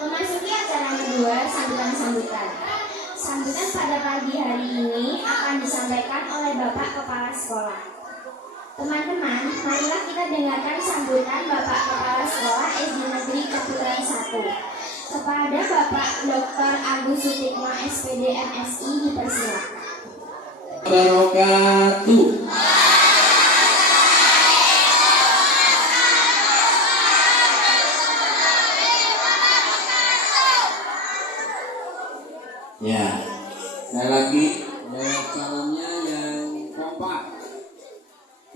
Memasuki acara kedua, sambutan-sambutan. Sambutan pada pagi hari ini akan disampaikan oleh Bapak Kepala Sekolah. Teman-teman, marilah kita dengarkan sambutan Bapak Kepala Sekolah SD Negeri Kepulauan 1. Kepada Bapak Dr. Agus Sutikno SPD MSI dipersilakan. Wabarakatuh. Ya, saya lagi jawab salamnya yang kompak.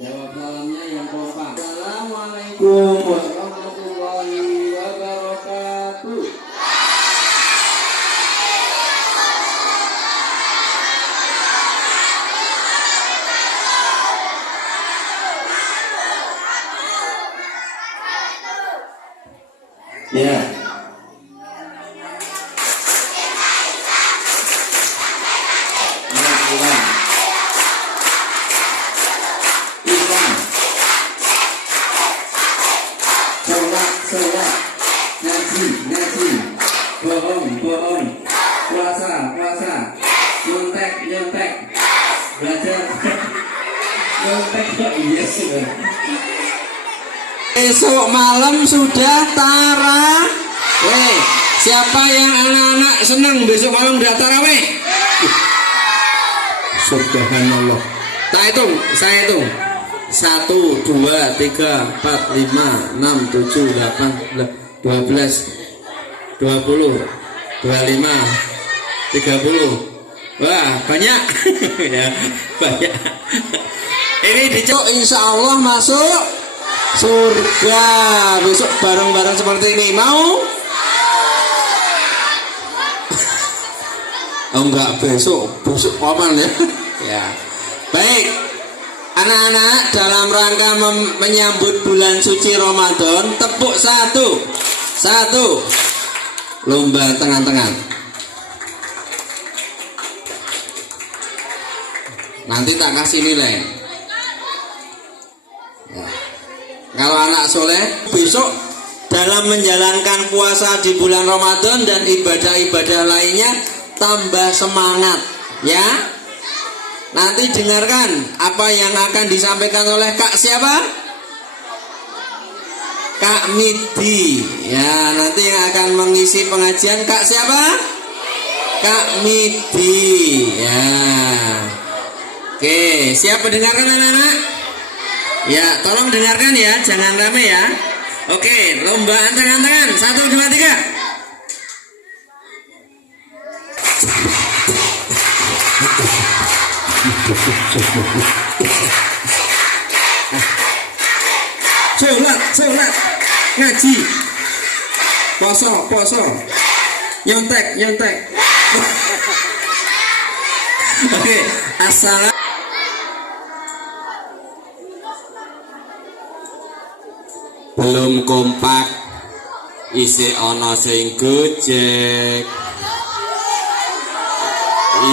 Jawab salamnya yang kompak. Assalamualaikum warahmatullahi wabarakatuh. Ya. Ngaji, bohong, puasa, nyontek, belajar, nyontek kok iya sih. Besok malam sudah tarawih. Siapa yang anak-anak senang besok malam udah tarawih? Subhanallah. Saya hitung. 1, 2, 3, 4, 5, 6, 7, 8, 12, 20, 25, 30. Wah, banyak. Ya, banyak. Ini dicok insya Allah masuk surga besok bareng-bareng seperti ini. Mau? Oh enggak, besok kapan ya? Ya. Baik. Anak-anak, dalam rangka menyambut bulan suci Ramadan, tepuk satu. Lomba tangan-tangan. Nanti tak kasih nilai. Ya. Kalau anak soleh, besok dalam menjalankan puasa di bulan Ramadan dan ibadah-ibadah lainnya tambah semangat, ya. Nanti dengarkan apa yang akan disampaikan oleh Kak siapa? Kak Midi. Ya, nanti yang akan mengisi pengajian Kak siapa? Kak Midi. Ya. Oke, siap mendengarkan anak-anak? Ya, tolong dengarkan ya, jangan rame ya. Oke, lomba tangan-tangan. 1, 2, 3. Sholat, ngaji, poso, nyontek. Oke, asal belum kompak, isih ana sing gojek,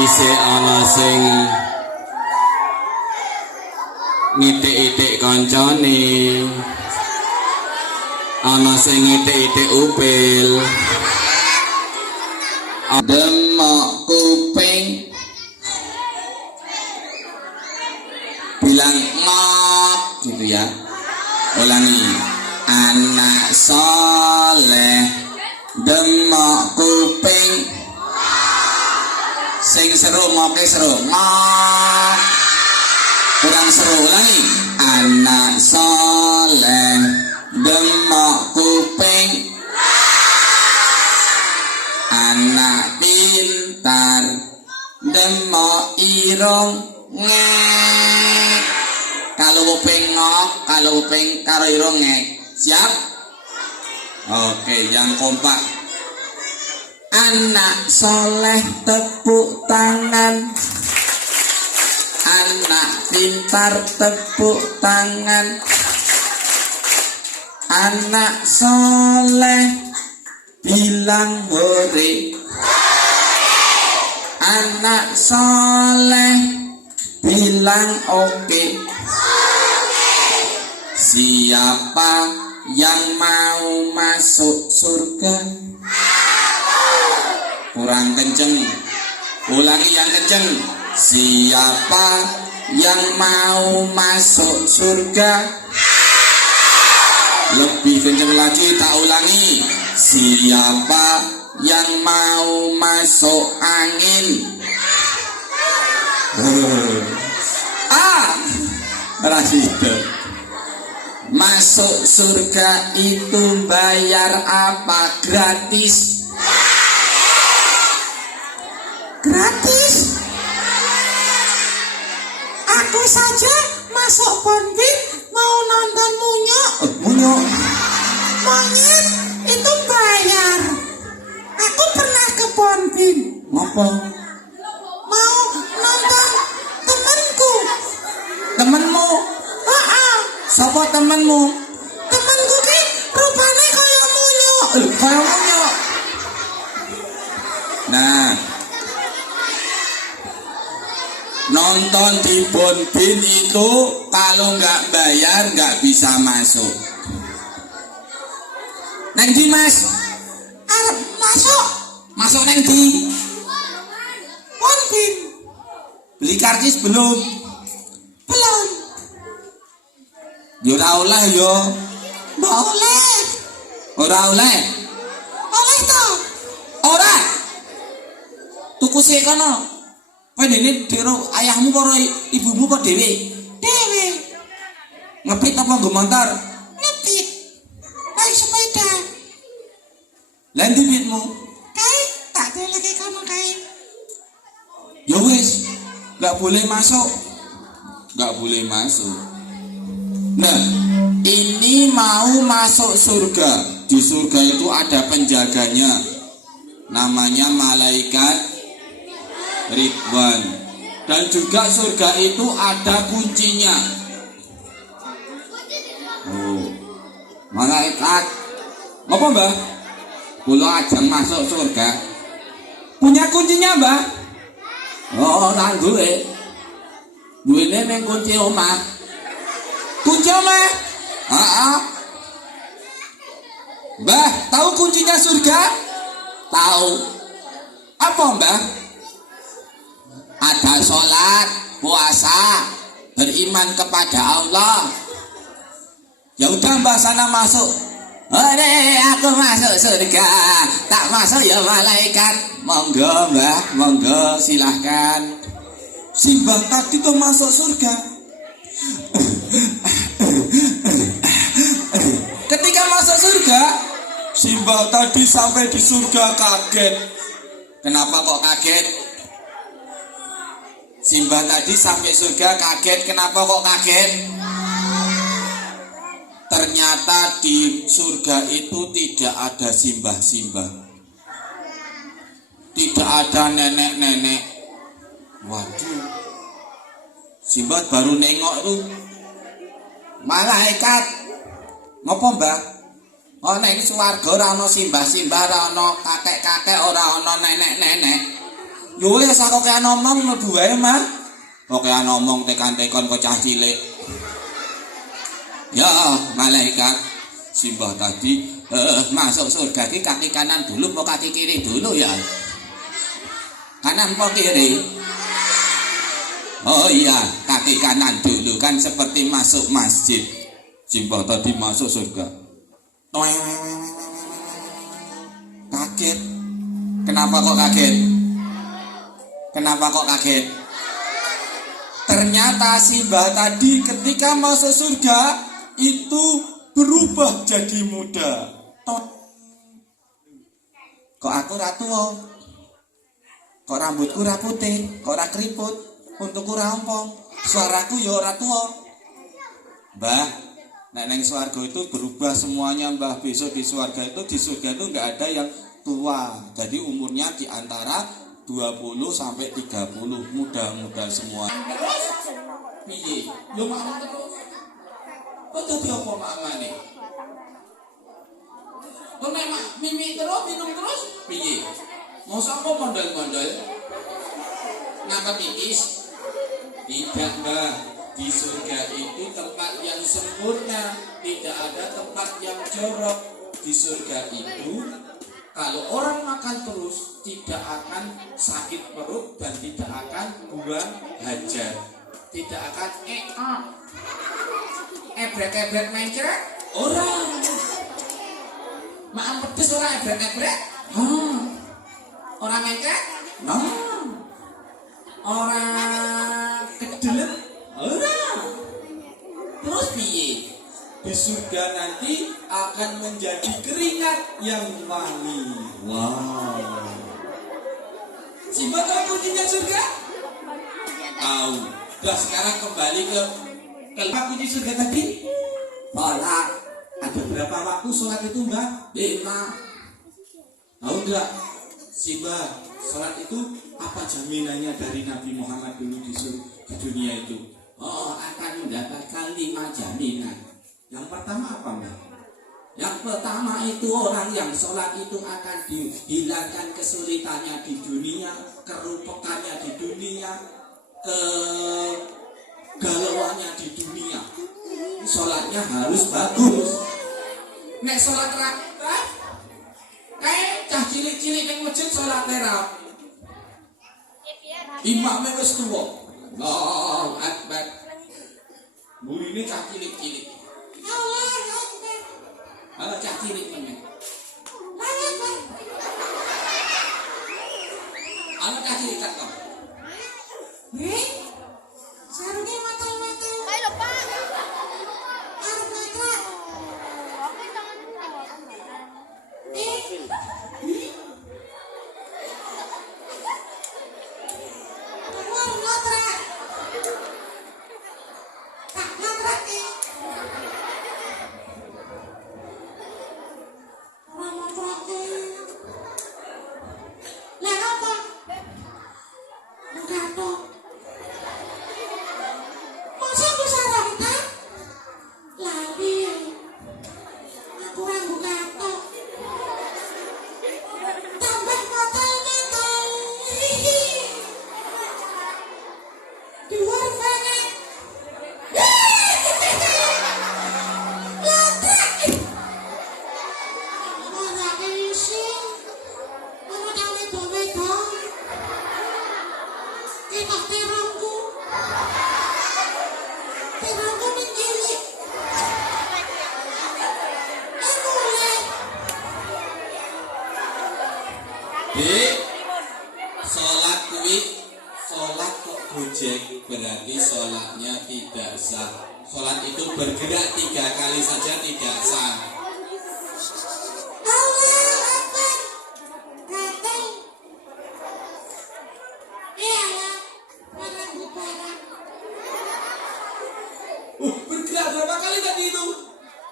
isih ana sing ngitik-itik koncone, ana sing ngitik-itik upil, demok kuping, bilang bilang ngok gitu ya. Ulangi. Anak soleh demok kuping. Sing seru ngoke seru ngok. Kurang seru. Ulangi. Anak soleh demok kuping. Anak pintar demok irung ngek. Kalau kuping ngok, kalau kuping karo irung ngek. Siap? Oke, yang kompak. Anak soleh tepuk tangan. Anak pintar tepuk tangan. Anak soleh bilang hore. Anak soleh bilang oke. Siapa yang mau masuk surga? Kurang kenceng. Ulangi yang kenceng. Siapa yang mau masuk surga? Lebih kenceng lagi, tak ulangi. Siapa yang mau masuk angin? Rasida. Masuk surga itu bayar apa? Gratis. Gratis. Aku saja masuk Bonbin mau nonton Munyok. Munyok. Monyet itu bayar. Aku pernah ke Bonbin. Ngopo? Mau nonton temanku. Temenmu? Siapa temenmu? Temanku ki rupane kaya Munyok. Kayak munyok. Nah, nonton di Bonbin itu kalau nggak bayar nggak bisa masuk. Neng di mas? Arep masuk Masuk neng di? Bonbin. Beli karcis belum? Belum. Yo ora oleh yo. Mbak oleh. Ora oleh. Oleh to. Ora. Tuku sik kono. Kowe dene dhewe ayahmu karo ibumu kok dhewe? Dewe. Ngepit apa nggo motor? Ngepit. Naik sepeda. Lah ndi pitmu? Kae tak deleke kono kae. Ya wis, nggak boleh masuk. Nggak boleh masuk. Nah, ini mau masuk surga. Di surga itu ada penjaganya. Namanya malaikat Ridwan. Dan juga surga itu ada kuncinya. Oh, malaikat. Apa mbah? Kula ajeng masuk surga. Punya kuncinya mbah? Oh, tak duwe. Duwene ning kunci omah. Kunci omah? Heeh. Mbah, tahu kuncinya surga? Tahu. Apa mbah? Ada sholat, puasa, beriman kepada Allah. Ya udah mbah sana masuk. Aku masuk surga. Tak masuk ya malaikat. Monggo mbah, monggo silahkan. Si mbah tadi tuh masuk surga. Ketika masuk surga, si mbah tadi sampai di surga kaget. Kenapa kok kaget? Si mbah tadi sampai surga kaget. Kenapa kok kaget? Ternyata di surga itu tidak ada simbah-simbah. Tidak ada nenek-nenek. Waduh. Simbah baru nengok tuh. Malaikat. Ngopo mbak? Oh nek iki swarga ora ana simbah-simbah, ora ana kakek-kakek, ora ana nenek-nenek. Yo wis aku kaya ngomong mlebu wae, Mas. Kok kaya ngomong tekan-tekan kok cah cilik. Ya, malaikat simbah tadi masuk surga ki kaki kanan dulu apa kaki kiri dulu ya? Kanan apa kiri? Oh iya, kaki kanan dulu kan seperti masuk masjid. Jimbang tadi masuk surga. Toeng. Kaget. Kenapa kok kaget? Kenapa kok kaget? Ternyata si Mbah tadi ketika masuk surga itu berubah jadi muda. Kok aku ra tuwa? Kok rambutku ra putih? Kok ra keriput? Untukku ra ompong? Suaraku ya ora tuwa. Mbah, nek neng swarga itu berubah semuanya, Mbah. Besok di surga itu enggak ada yang tua. Jadi umurnya di antara 20 sampai 30, muda-muda semua. Piye? Lu mau terus? Kok dadi apa makane? Kok nek mimi terus minum terus piye? Mosok apa mondal-mondal? Nangkep ikis? Tidak, Mbah. Di surga itu tempat yang sempurna, tidak ada tempat yang jorok. Di surga itu kalau orang makan terus tidak akan sakit perut dan tidak akan buang hajat, tidak akan ebrek-ebrek mencret orang. Makan pedes orang ebrek-ebrek, orang mencret, orang kedelet, orang. Terus piye? Di surga nanti akan menjadi keringat yang wangi. Wow. Siapa tahu kuncinya surga? Tahu. Nah sekarang kembali ke kunci surga tadi. Sholat. Ada berapa waktu sholat itu, Mbak? 5. Tahu enggak? Mbak, sholat itu apa jaminannya dari Nabi Muhammad dulu di dunia itu? Oh, akan mendapatkan 5 jaminan. Yang pertama apa, Mbak? Yang pertama itu orang yang sholat itu akan dihilangkan kesulitannya di dunia, kerupekannya di dunia, kegalauannya di dunia. Sholatnya harus bagus. Nek sholat rapat, kayak cah cilik-cilik yang masjid sholat terap. Imamnya wis tuwa. Allahu Akbar. Murine cah cilik-cilik. Halo cah cilik meneh. Halo cah cilik tak kok. Nggih. Sarunge matang-matang. Ayo Pak. Arep makan. Oke tangan. Dek, sholat kok gojek berarti sholatnya tidak sah. Sholat itu bergerak 3 kali saja tidak sah. Bergerak berapa kali tadi itu?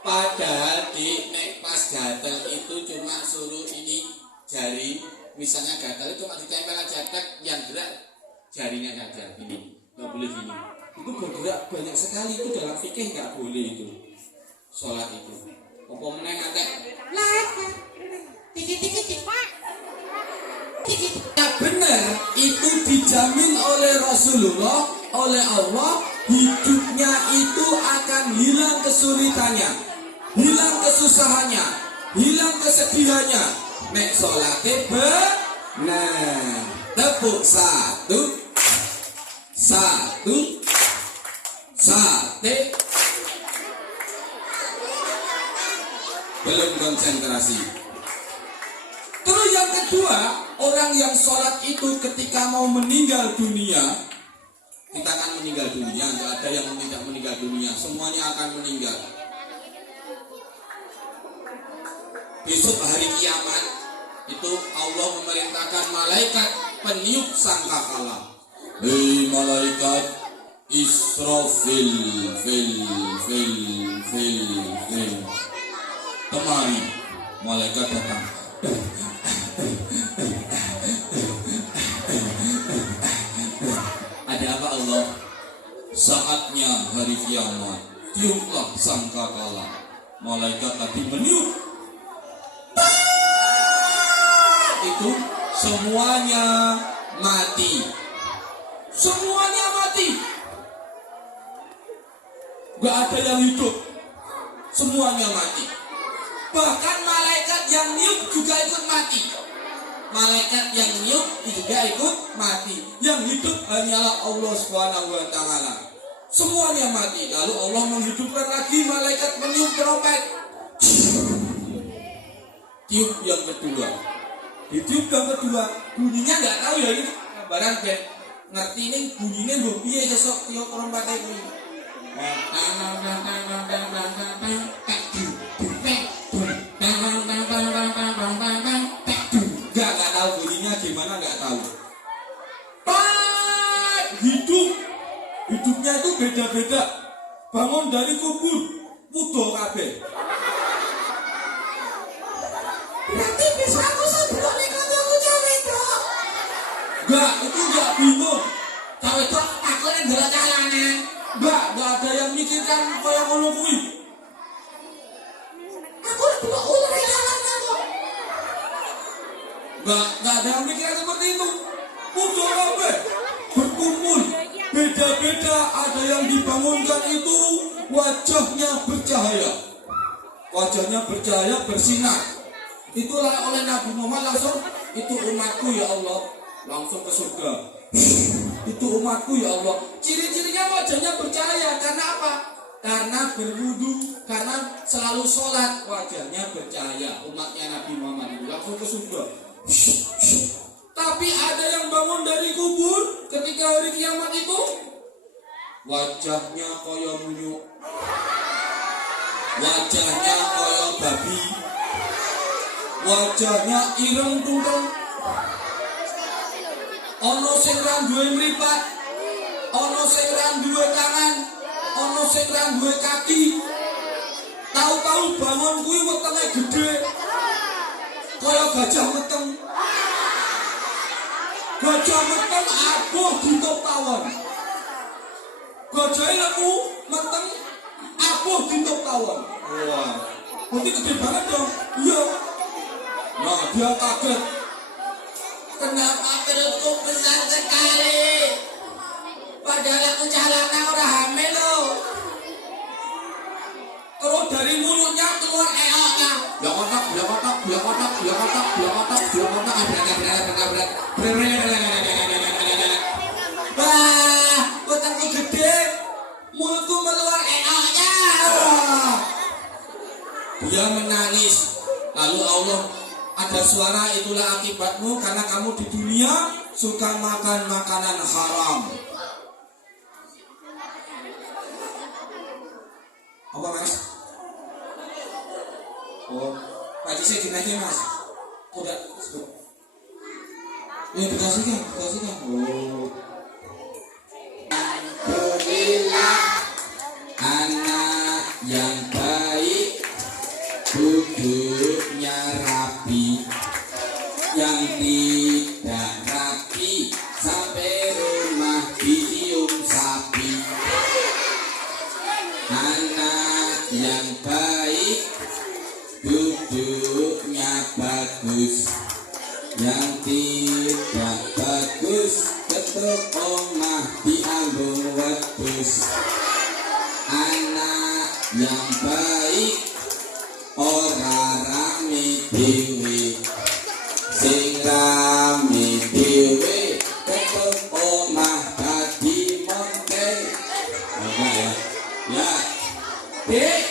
Padahal di nek pas gatel itu cuma suruh ini jari. Misalnya gatal itu cuma ditempel aja tek, yang gerak jarinya saja ini, nggak boleh gini. Itu bergerak banyak sekali, itu dalam fikih nggak boleh itu. Sholat itu. Apa meneng antek? Ya benar, itu dijamin oleh Rasulullah, oleh Allah, hidupnya itu akan hilang kesulitannya, hilang kesusahannya, hilang kesedihannya. Nek sholatnya benar. Tepuk 1, Satu, sate. Belum konsentrasi. Terus yang kedua, orang yang sholat itu ketika mau meninggal dunia, kita akan meninggal dunia, nggak ada yang tidak meninggal dunia, semuanya akan meninggal. Besok hari kiamat itu Allah memerintahkan malaikat peniup sangkakala. Hei malaikat Israfil, fil. Kemari, malaikat datang. Ada apa Allah? Saatnya hari kiamat. Tiuplah sangkakala. Malaikat tadi meniup. Itu semuanya mati. Semuanya mati. Gak ada yang hidup. Semuanya mati. Bahkan malaikat yang niup juga ikut mati. Malaikat yang niup juga ikut mati. Yang hidup hanyalah Allah SWT. Semuanya mati. Lalu Allah menghidupkan lagi malaikat meniup trompet. Tiup yang kedua. Ditiup yang kedua. Bunyinya nggak tahu ya ini. Gambaran ben ngerti ini bunyinya lho piye sesok tiup trompet iki. Nggak tahu bunyinya gimana, nggak tahu. Hidupnya itu beda-beda. Bangun dari kubur, wudo kabeh. Berarti bisa aku sebelum kancaku cawe tok. Enggak, itu enggak bingung. Cawe tok aku nek ndelok calane. Enggak ada yang mikirkan kaya ngono kuwi. Aku delok ulure calane kok. Enggak ada yang mikirkan seperti itu. Wudo kabeh berkumpul. Beda-beda, ada yang dibangunkan itu wajahnya bercahaya. Wajahnya bercahaya, bersinar. Itulah oleh Nabi Muhammad langsung, itu umatku ya Allah, langsung ke surga. Itu umatku ya Allah. Ciri-cirinya wajahnya bercahaya karena apa? Karena berwudu, karena selalu sholat, wajahnya bercahaya. Umatnya Nabi Muhammad itu langsung ke surga. Tapi ada yang bangun dari kubur ketika hari kiamat itu wajahnya koyo munyuk, wajahnya koyo babi, wajahnya ireng tungkeng. Ono sing ra duwe mripat, ono sing ra duwe tangan, ono sing ra duwe kaki. Tahu-tahu bangun kuwi wetenge gede. Kaya gajah meteng. Gajah meteng aboh ditutup tawon. Gajah lemu meteng aboh ditutup tawon. Wah, berarti gede banget dong. Iya. Nah, dia kaget. Kenapa perutku besar sekali? Padahal aku calana ora hamil loh. Terus dari mulutnya keluar eoknya. Blokotak. Wah, wetengku gede. Mulutku meluar eoknya. Dia menangis. Lalu Allah, ada suara, itulah akibatmu karena kamu di dunia suka makan makanan haram. Apa mas? Oh, pagi saya dinaikin mas. Udah, ini dikasih kan? Oh. Alhamdulillah, anak yang baik, duduknya rapi, yang tidak rapi sampai rumah dicium sapi. Anak yang baik, duduknya bagus, yang tidak bagus ketuk omah diambung wedhus. Anak yang baik ora rame dhewe, sing rame dhewe ketuk omah dadi Dek,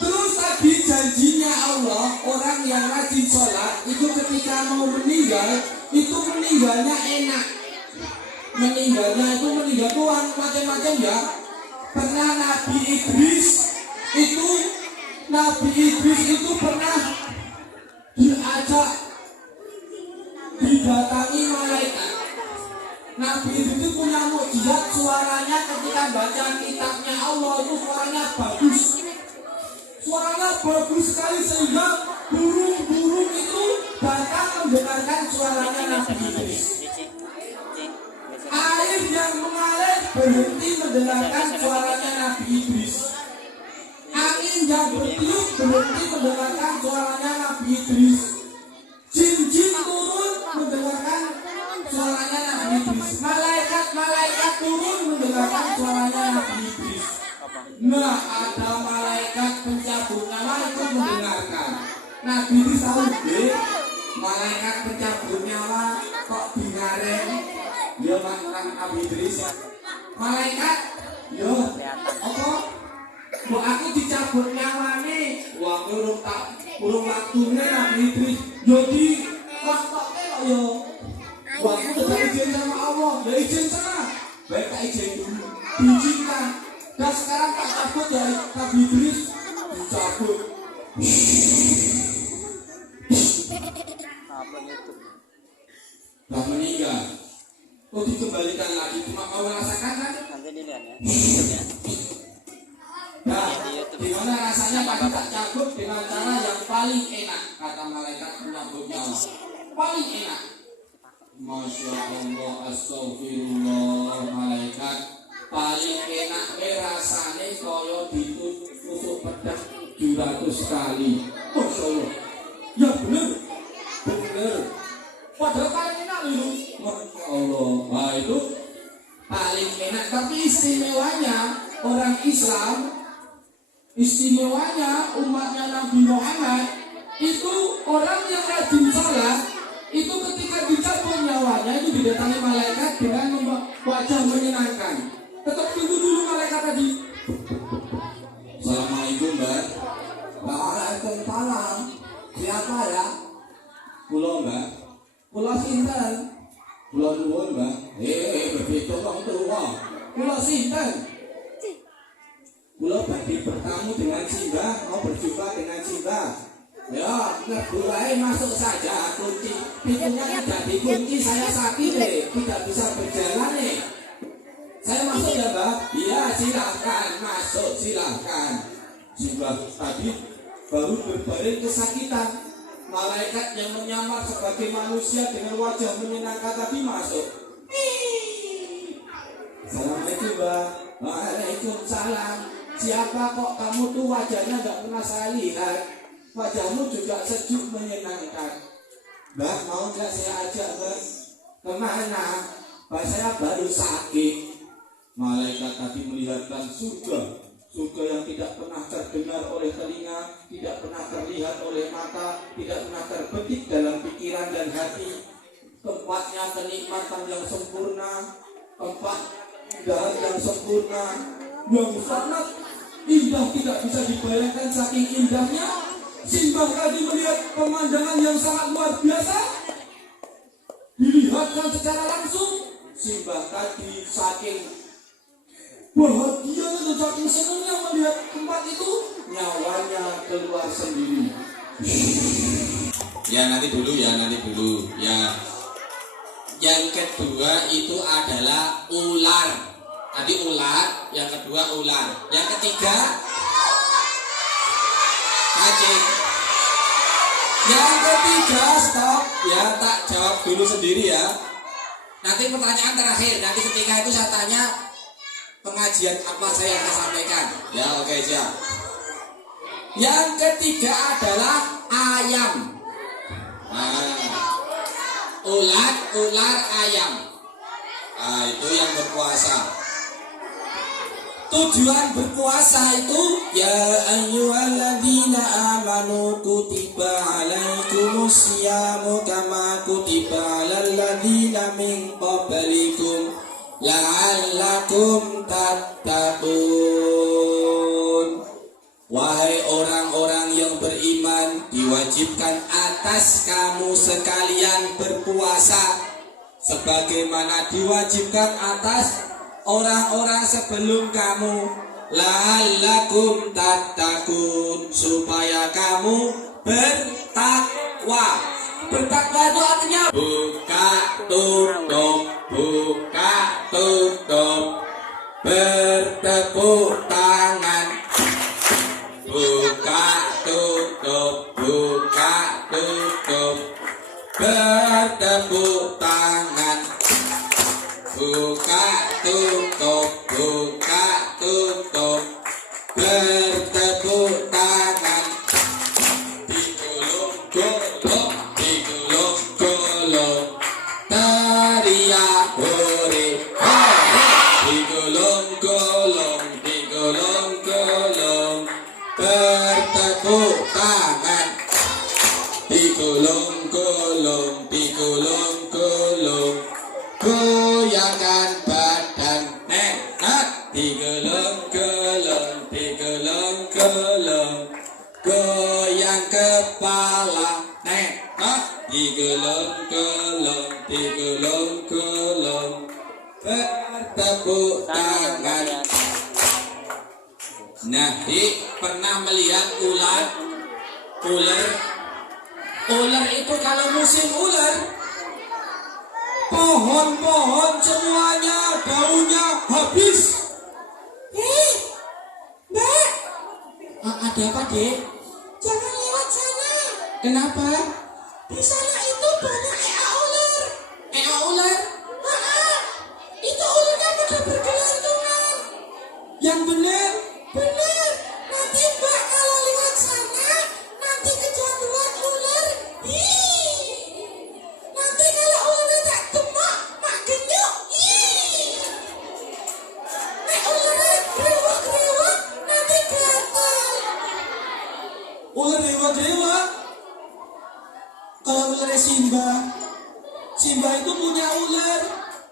terus tadi janjinya Allah, orang yang rajin sholat itu ketika mau meninggal, itu meninggalnya enak. Meninggalnya itu meninggal tuan macam-macam ya. Pernah Nabi Idris itu pernah diajak didatangi malaikat. Nabi Idris itu punya mukjizat, suaranya ketika baca kitabnya Allah itu suaranya bagus. Suaranya bagus sekali sehingga burung-burung itu datang mendengarkan suaranya Nabi Idris. Air yang mengalir berhenti mendengarkan suaranya Nabi Idris. Angin yang bertiup berhenti mendengarkan suaranya Nabi Idris. Jin-jin turun mendengarkan suaranya Nabi Idris. Malaikat turun mendengarkan suaranya Nabi Idris. Nah, ada malaikat pencabut nyawa itu mendengarkan. Nabi Idris tahu deh, malaikat pencabut nyawa kok bingareng. Dia makan Nabi Idris. Malaikat, yo, apa? Mau aku dicabut nyawa nih. Wah, urung waktunya Nabi Idris. Jadi waktunya kok yo. Wah, aku udah izin sama Allah. Ya izin sana. Baik, tak izin dulu. Diizinkan. Dan sekarang tak cabut dari Nabi Idris. Dicabut. Dah meninggal. Kok dikembalikan lagi? Cuma mau merasakan kan? Nanti dilihat ya. Nah, gimana rasanya Pak tak cabut dengan cara yang paling enak, kata malaikat penyambut nyawa. Paling enak. Masya Allah, astagfirullah, malaikat paling enak rasanya kaya ditusuk pedang 700 kali. Masya Allah. Ya bener. Padahal paling enak itu. Masya Allah. Nah itu paling enak. Tapi istimewanya orang Islam, istimewanya umatnya Nabi Muhammad, itu orang yang rajin sholat, itu ketika dicabut nyawanya itu didatangi malaikat dengan wajah menyenangkan. Tetap tunggu dulu malaikat tadi. Assalamualaikum Mbak. Waalaikumsalam. Siapa ya? Pulau Mbak. Pulau sinten? Pulau nuwun Mbak. Begitu wong tua. Pulau sinten? Pulau bagi bertamu dengan Simbah, mau berjumpa dengan Simbah. Ya, ngebulai masuk saja, kunci pintunya tidak dikunci, saya sakit tidak bisa berjalan nih. Saya masuk ya Mbak? Iya silahkan, masuk silahkan. Simbah tadi baru berbaring kesakitan. Malaikat yang menyamar sebagai manusia dengan wajah menyenangkan tadi masuk. Assalamualaikum Mbak. Waalaikumsalam. Siapa kok kamu tuh wajahnya gak pernah saya lihat. Wajahmu juga sejuk menyenangkan. Mbak mau gak saya ajak Mbak? Kemana? Mbak saya baru sakit. Malaikat tadi melihatkan surga. Surga yang tidak pernah terdengar oleh telinga, tidak pernah terlihat oleh mata, tidak pernah terbetik dalam pikiran dan hati. Tempatnya kenikmatan yang sempurna, tempat keindahan yang sempurna, yang sangat indah tidak bisa dibayangkan saking indahnya. Simbah tadi melihat pemandangan yang sangat luar biasa, dilihatkan secara langsung. Simbah tadi saking bahagia dan saking senangnya melihat tempat itu, nyawanya keluar sendiri. Ya nanti dulu ya. Yang kedua itu adalah ular. Tadi ular, yang kedua ular. Yang ketiga cacing. Yang ketiga stop ya, tak jawab dulu sendiri ya. Nanti pertanyaan terakhir, nanti ketika itu saya tanya pengajian apa saya akan sampaikan. Ya oke siap. Yang ketiga adalah ayam. Ular ayam. Itu yang berpuasa. Tujuan berpuasa itu ya ayyuhalladzina amanu kutiba alaikumusyamu kama kutiba alal ladzina min qablikum la'allakum tattaqun. beriman diwajibkan atas kamu sekalian berpuasa sebagaimana diwajibkan atas orang-orang sebelum kamu, la'allakum tattaqun, supaya kamu bertakwa. Bertakwa itu artinya buka tutup, buka tutup, bertepuk tangan, buka tutup, buka tutup, bertepuk tangan, buka tutup, buka tutup, bertepuk tangan, digulung-gulung, digulung-gulung, teriak hore, hore, digulung-gulung, digulung-gulung, bertepuk tangan, digulung-gulung, digulung-gulung, goyangkan badan, digulung-gulung, digulung-gulung, goyang kepala, digulung-gulung, digulung-gulung, bertepuk tangan. Nah, pernah melihat ular? Ular itu kalau musim ular, pohon-pohon semuanya daunnya habis. Mbak, Ada apa, Dek? jangan lewat sana. Kenapa? Di sana itu banyak ular. Ular? Itu ularnya pada bergelantungan. Yang benar? Benar. Nanti Mbak kalau lewat sana, nanti kecanduan ular. Nanti kalau ularnya tak demak, mak genyuk. Nek ularnya gerewak-gerewak, nanti gatal. Ular dewa-dewa? Kalau ular Simba itu punya ular.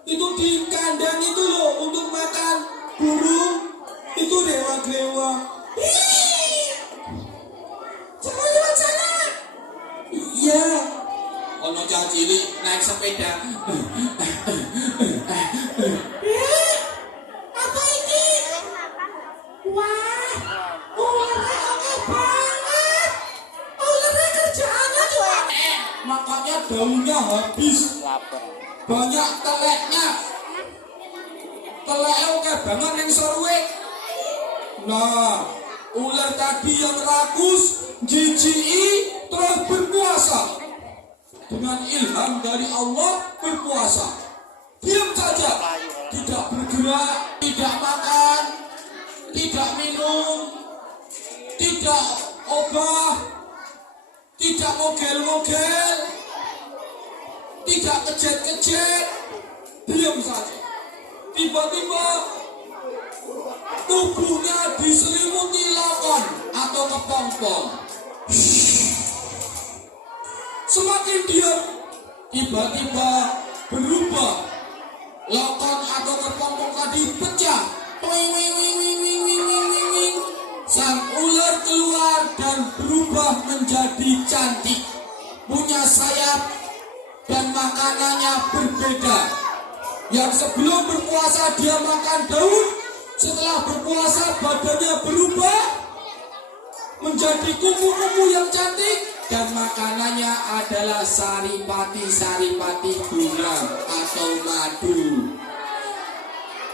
Itu di kandang itu loh untuk makan burung. Itu dewa-dewa. Jangan lewat sana. Iya. Ono cah cilik naik sepeda. Apa ini? Wah, ularnya oke banget. Ularnya kerjaannya tuh. Makanya daunnya habis. Banyak teleknya. Teleknya oke banget yang sorwek. Nah, ular tadi yang rakus, jijik, terus berpuasa. Dengan ilham dari Allah berpuasa. Diam saja, tidak bergerak, tidak makan, tidak minum, tidak obah, tidak mogel-mogel, tidak kejet-kejet, diam saja. Tiba-tiba tubuhnya diselimuti lokon atau kepompong. Semakin diam, tiba-tiba berubah. Lokon atau kepompong tadi pecah. Wing, wing, wing, wing, wing, wing, wing, wing, wing. Sang ular keluar dan berubah menjadi cantik. Punya sayap dan makanannya berbeda. Yang sebelum berpuasa dia makan daun, setelah berpuasa badannya berubah menjadi kupu-kupu yang cantik, dan makanannya adalah saripati-saripati bunga atau madu.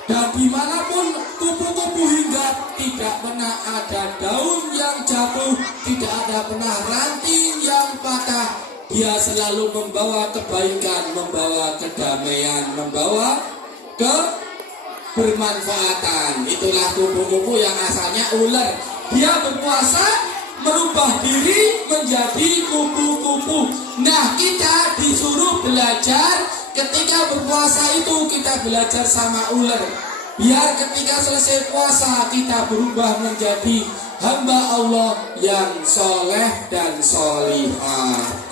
Dan dimanapun kupu-kupu hinggap, tidak pernah ada daun yang jatuh, tidak ada pernah ranting yang patah. Dia selalu membawa kebaikan, membawa kedamaian, membawa kebermanfaatan. Itulah kupu-kupu yang asalnya ular. Dia berpuasa, merubah diri menjadi kupu-kupu. Nah, kita disuruh belajar. Ketika berpuasa itu kita belajar sama ular. Biar ketika selesai puasa kita berubah menjadi hamba Allah yang soleh dan solihah.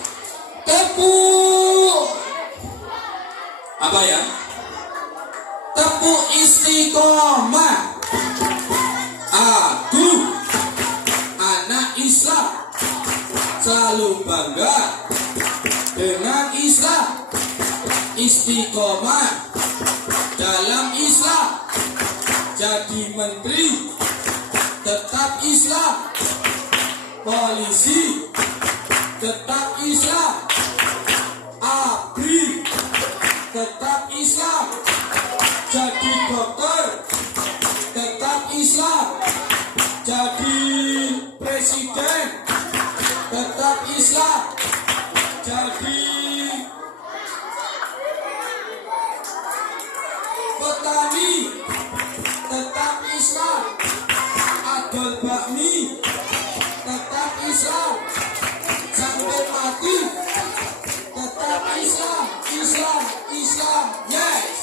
Tepuk apa ya? Tepuk istiqomah. Aku anak Islam selalu bangga dengan Islam, istiqomah dalam Islam, jadi menteri tetap Islam, polisi tetap Islam, ABRI tetap Islam, jadi dokter tetap Islam, jadi presiden tetap Islam, jadi petani tetap Islam, adol bakmi tetap Islam, sampai mati tetap Islam, Islam, Islam, yes.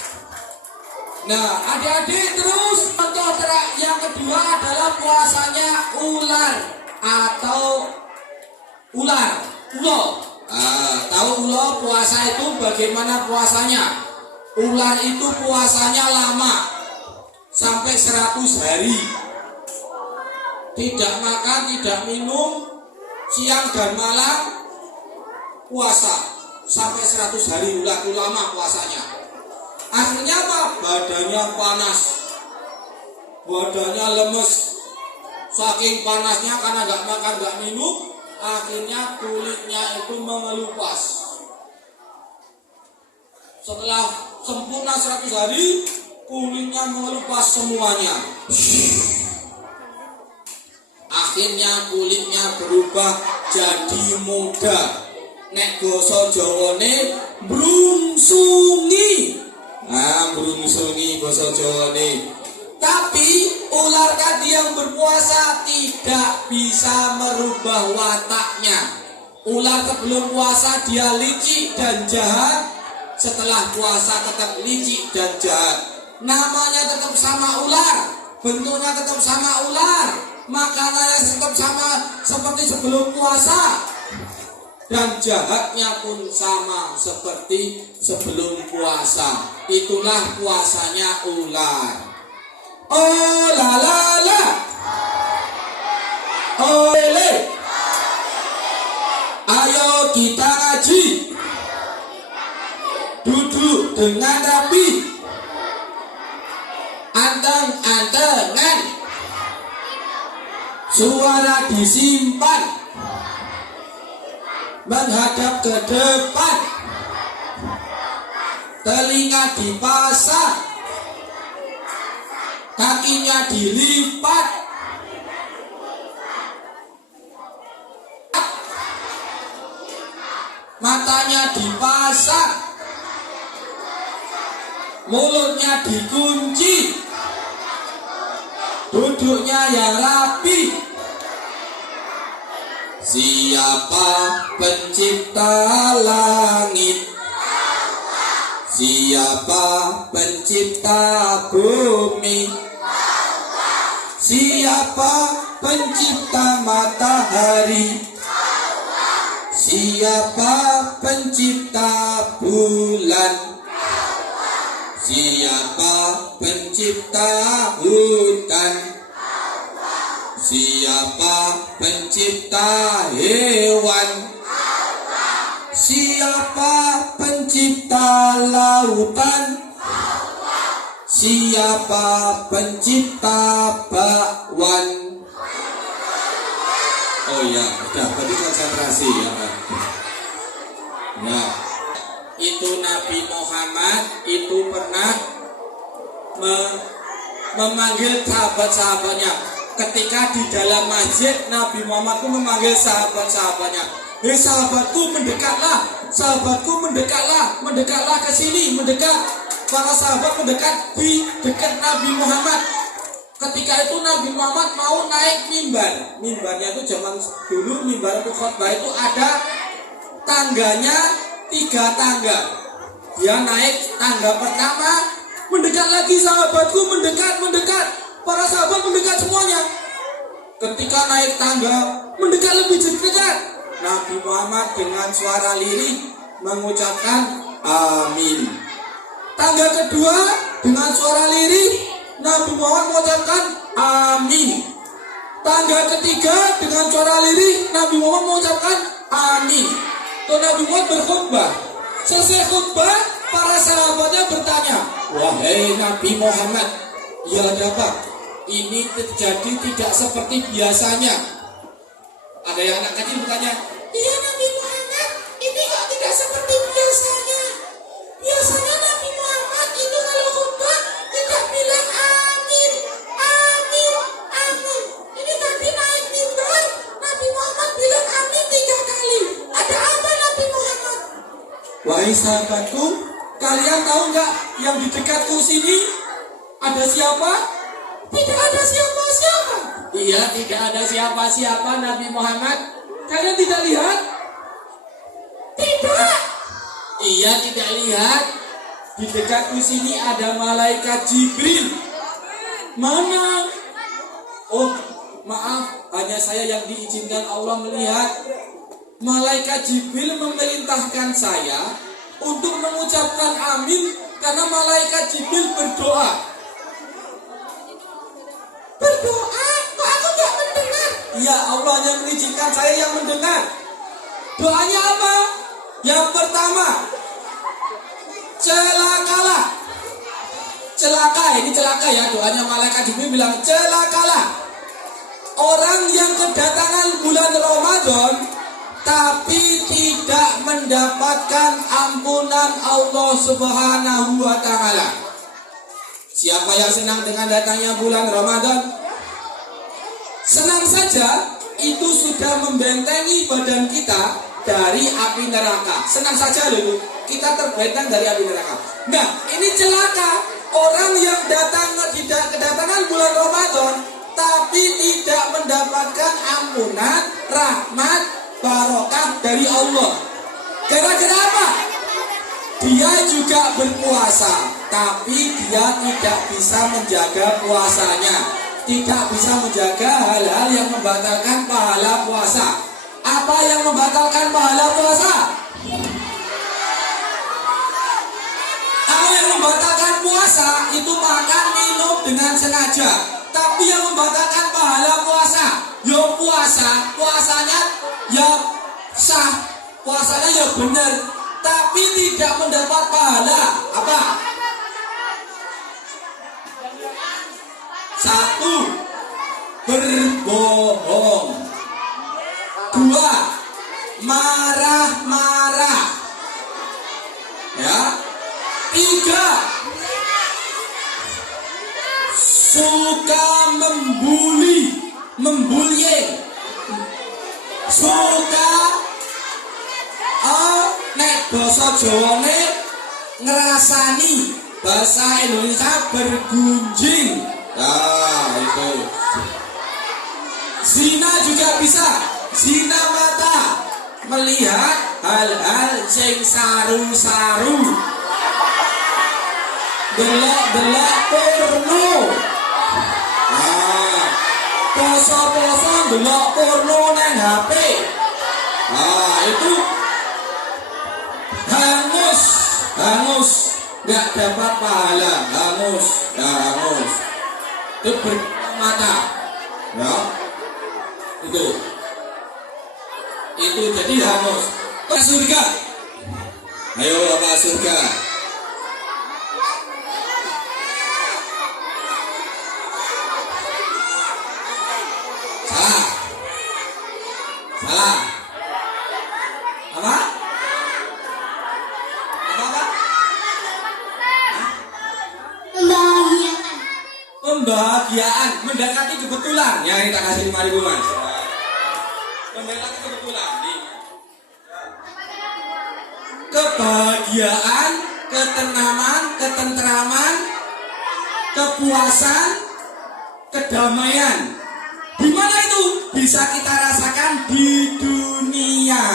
Nah, adik-adik terus contoh yang kedua adalah puasanya ular atau ular, ulo. Tahu ulo puasa itu bagaimana puasanya? Ular itu puasanya lama, sampai 100 hari. Tidak makan, tidak minum, siang dan malam puasa sampai 100 hari. Ular itu lama puasanya. Akhirnya apa? Badannya panas, badannya lemes. Saking panasnya karena gak makan, gak minum, akhirnya kulitnya itu mengelupas. Setelah sempurna 100 hari, kulitnya mengelupas semuanya. Akhirnya kulitnya berubah jadi muda. Nek basa Jawane brungsungi. Brungsungi basa Jawane. Tapi ular tadi yang berpuasa tidak bisa merubah wataknya. Ular sebelum puasa dia licik dan jahat, setelah puasa tetap licik dan jahat. Namanya tetap sama ular, bentuknya tetap sama ular, makanannya tetap sama seperti sebelum puasa, dan jahatnya pun sama seperti sebelum puasa. Itulah puasanya ular. Oh la la la, oh lele, ayo kita ngaji, duduk dengan rapi, anteng-antengan, suara disimpan, menghadap ke depan, telinga dipasang, kakinya dilipat, matanya dipasang, mulutnya dikunci, duduknya yang rapi. Siapa pencipta langit? Siapa pencipta bumi? Siapa pencipta matahari? Siapa pencipta bulan? Siapa pencipta hutan? Siapa pencipta hewan? Siapa pencipta lautan? Siapa pencipta bakwan? Oh ya, udah, berarti konsentrasi ya. Nah, itu Nabi Muhammad itu pernah memanggil sahabat-sahabatnya. Ketika di dalam masjid, Nabi Muhammad itu memanggil sahabat-sahabatnya. Hei sahabatku, mendekatlah, sahabatku mendekatlah, mendekatlah ke sini, mendekat. Para sahabat mendekat di dekat Nabi Muhammad. Ketika itu Nabi Muhammad mau naik mimbar. Mimbarnya itu zaman dulu, mimbar itu khotbah itu ada tangganya 3 tangga. Dia naik tangga pertama, mendekat lagi sahabatku, mendekat. Para sahabat mendekat semuanya. Ketika naik tangga, mendekat lebih dekat. Nabi Muhammad dengan suara lirih mengucapkan amin. Tangga kedua dengan suara lirih Nabi Muhammad mengucapkan amin. Tangga ketiga dengan suara lirih Nabi Muhammad mengucapkan Amin. Tuh Nabi Muhammad berkhutbah. Selesai khutbah, para sahabatnya bertanya, wahai Nabi Muhammad, ya ada apa? Ini terjadi tidak seperti biasanya. Ada yang anak kecil bertanya, Iya Nabi Muhammad, ini kok tidak seperti biasanya. Biasanya Nabi Muhammad itu kalau khutbah tidak bilang amin, amin, amin. Ini tadi naik mimbar, Nabi Muhammad bilang amin 3 kali. Ada apa Nabi Muhammad? wahai sahabatku, kalian tahu nggak yang di dekatku sini ada siapa? Tidak ada siapa-siapa. Iya, tidak ada siapa-siapa Nabi Muhammad. Kalian tidak lihat? Tidak. Iya, tidak lihat. Di dekatku sini ada malaikat Jibril. Mana? Oh, maaf, hanya saya yang diizinkan Allah melihat. Malaikat Jibril memerintahkan saya untuk mengucapkan amin karena malaikat Jibril berdoa. Berdoa, kok aku gak mendengar? Ya, Allah hanya mengizinkan saya yang mendengar. Doanya apa? Yang pertama, celakalah. Celaka, ini celaka ya, doanya malaikat Jibril bilang celakalah orang yang kedatangan bulan Ramadan tapi tidak mendapatkan ampunan Allah Subhanahu wa taala. Siapa yang senang dengan datangnya bulan Ramadan? Senang saja, itu sudah membentengi badan kita dari api neraka. Senang saja loh, kita terbentang dari api neraka. Nah, ini celaka orang yang kedatangan bulan Ramadan tapi tidak mendapatkan ampunan, rahmat, barokah dari Allah. Gara-gara apa? Dia juga berpuasa, tapi dia tidak bisa menjaga puasanya, tidak bisa menjaga hal-hal yang membatalkan pahala puasa. Apa yang membatalkan pahala puasa? Kalau yang membatalkan puasa itu makan minum dengan sengaja, tapi yang membatalkan pahala puasa, ya puasanya ya sah, puasanya ya benar, tapi tidak mendapat pahala. Apa? 1. Berbohong. 2. Marah-marah. Ya. 3. Suka membullying. Suka nek basa Jawane ngerasani, bahasa Indonesia bergunjing. Nah, itu. Zina juga bisa. Zina mata, melihat hal-hal sing saru-saru. Delok-delok porno. Nah, poso-poso delok porno nang HP. Nah, itu hangus, nggak dapat pahala, hangus. Itu bermata, ya, itu jadi hangus. Ke surga, ayo Bapak surga. Salah. Apa? Pembahagiaan, mendekati kebetulan. Ya, kita kasih 5.000 Mas. Mendekati kebetulan. Kebahagiaan, ketenangan, ketentraman, kepuasan, kedamaian. Di mana itu? Bisa kita rasakan di dunia.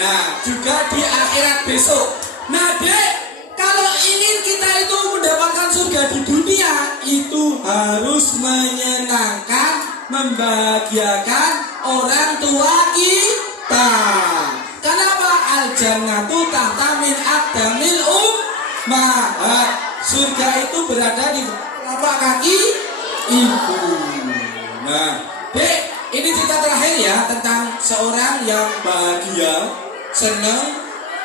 Nah, juga di akhirat besok. Nah, Dek, kalau ingin kita itu mendapatkan surga di dunia, itu harus menyenangkan, membahagiakan orang tua kita. Kenapa? Al-jannatu tahta min aqdamil ummahat. Surga itu berada di telapak kaki ibu. Nah, Dek, ini cerita terakhir. terakhir ya, tentang seorang yang bahagia, senang.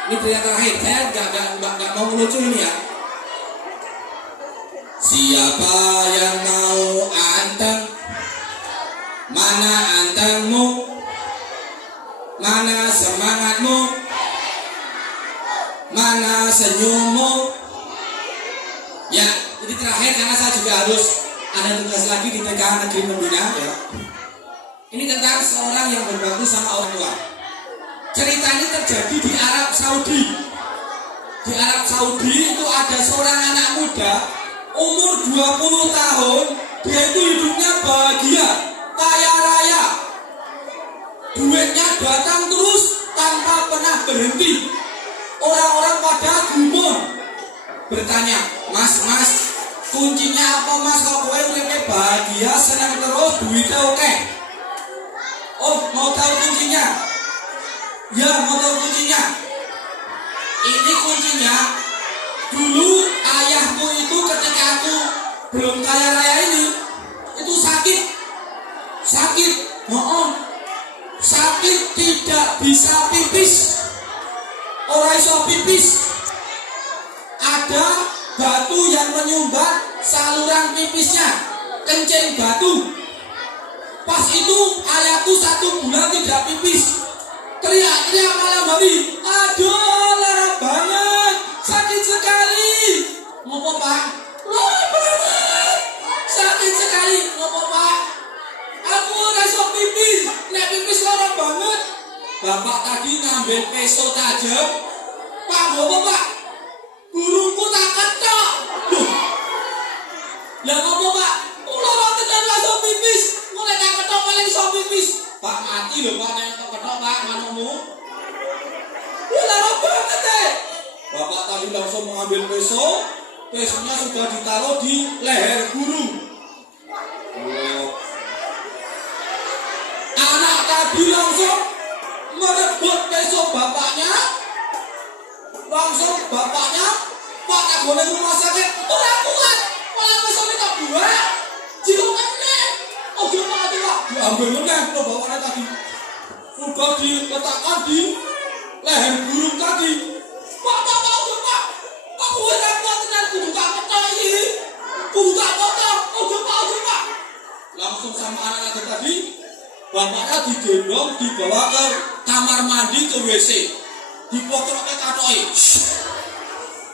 Ini berita terakhir, saya nggak mau ngelucu ini ya. Siapa yang mau anteng? Mana antengmu? Mana semangatmu? Mana senyummu? Ya, ini terakhir karena saya juga harus ada tugas lagi di TK Negeri Membina ya. Ini tentang seorang yang berbakti sama orang tua. Cerita ini terjadi di Arab Saudi. Di Arab Saudi itu ada seorang anak muda umur 20 tahun. Dia itu hidupnya bahagia, kaya raya. Duitnya datang terus tanpa pernah berhenti. Orang-orang pada gumun bertanya, Mas, kuncinya apa Mas? Kok kowe uripnya bahagia, senang terus, duitnya oke? Oh, mau tahu kuncinya? Ya, mau tahu kuncinya? Ini kuncinya. Dulu ayahku itu ketika aku belum kaya raya ini, itu sakit. Sakit tidak bisa pipis. Orang iso pipis. Ada batu yang menyumbat saluran pipisnya, kencing batu. Pas itu ayahku 1 bulan tidak pipis. Teriak-teriak malam hari, aduh lara banget, sakit sekali. Ngopo Pak? Lara banget, sakit sekali. Ngopo Pak? Aku ora iso pipis, nek pipis lara banget. Bapak tadi ngambil pisau tajam. Pak, ngopo Pak? Burungku tak ketok. Lah ngopo Pak? Lara tenan ora iso pipis, mulai tak ketok paling iso pipis. Pak mati lho Pak, nek ketok Pak manukmu. Ya lama banget deh. Bapak tadi langsung mengambil pisau. Pisaunya sudah ditaruh di leher burung. Anak tadi langsung merebut pisau bapaknya. Langsung bapaknya, Pak tak boleh rumah sakit. Ora kuat, malah pisaunya tak buat. Jiluk meneh. Oh dia mati Pak. Diambil meneh lho bapaknya tadi. Sudah diletakkan di leher burung tadi. Pak, udah Pak. Pak, gue tak kuat tenan, kudu tak ketok ini. Kudu tak potong. Udah Pak. Langsung sama anak-anak tadi, bapaknya digendong, dibawa ke kamar mandi ke WC. Dipotongnya katoke.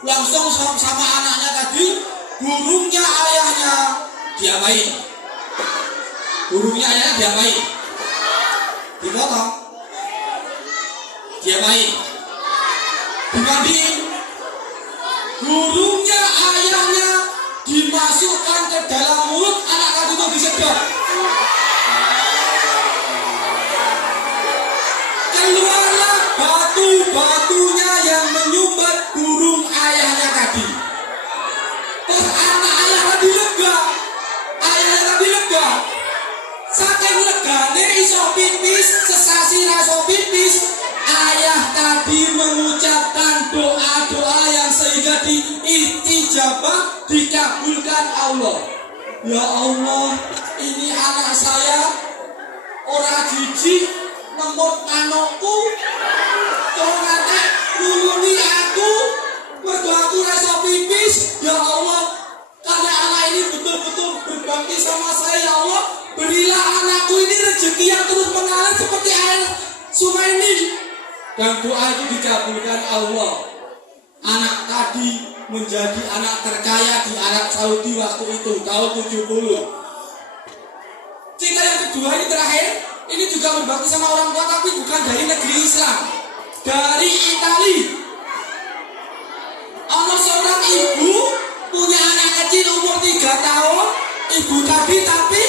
Langsung sama anaknya tadi, burungnya ayahnya diapain? Burungnya ayahnya diapain? Dipotong. Diapain? Dimandiin. Burungnya ayahnya dimasukkan ke dalam mulut anak tadi itu disedot. Keluarlah batu-batunya yang menyumbat burung ayahnya tadi. Terus anak ayah tadi lega. Saking legane iso pipis, sesasi raso pipis. Ayah tadi mengucapkan doa-doa yang sehingga diistijabah, dikabulkan Allah. Ya Allah, ini anak saya ora jijik nemut anakku. Jangan nulungi aku, mergo aku rasa pipis. Ya Allah, karena anak ini betul-betul berbakti sama saya. Ya Allah, berilah anakku ini rezeki yang terus mengalir seperti air sungai ini. Dan doa itu dikabulkan Allah. Anak tadi menjadi anak terkaya di Arab Saudi waktu itu, tahun 70. Cerita yang kedua ini terakhir, ini juga berbakti sama orang tua tapi bukan dari negeri Islam, dari Italia. Ada seorang ibu punya anak kecil umur 3 tahun. Ibu tadi tapi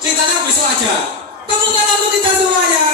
ceritanya besok aja. Tepuk tangan untuk kita semuanya.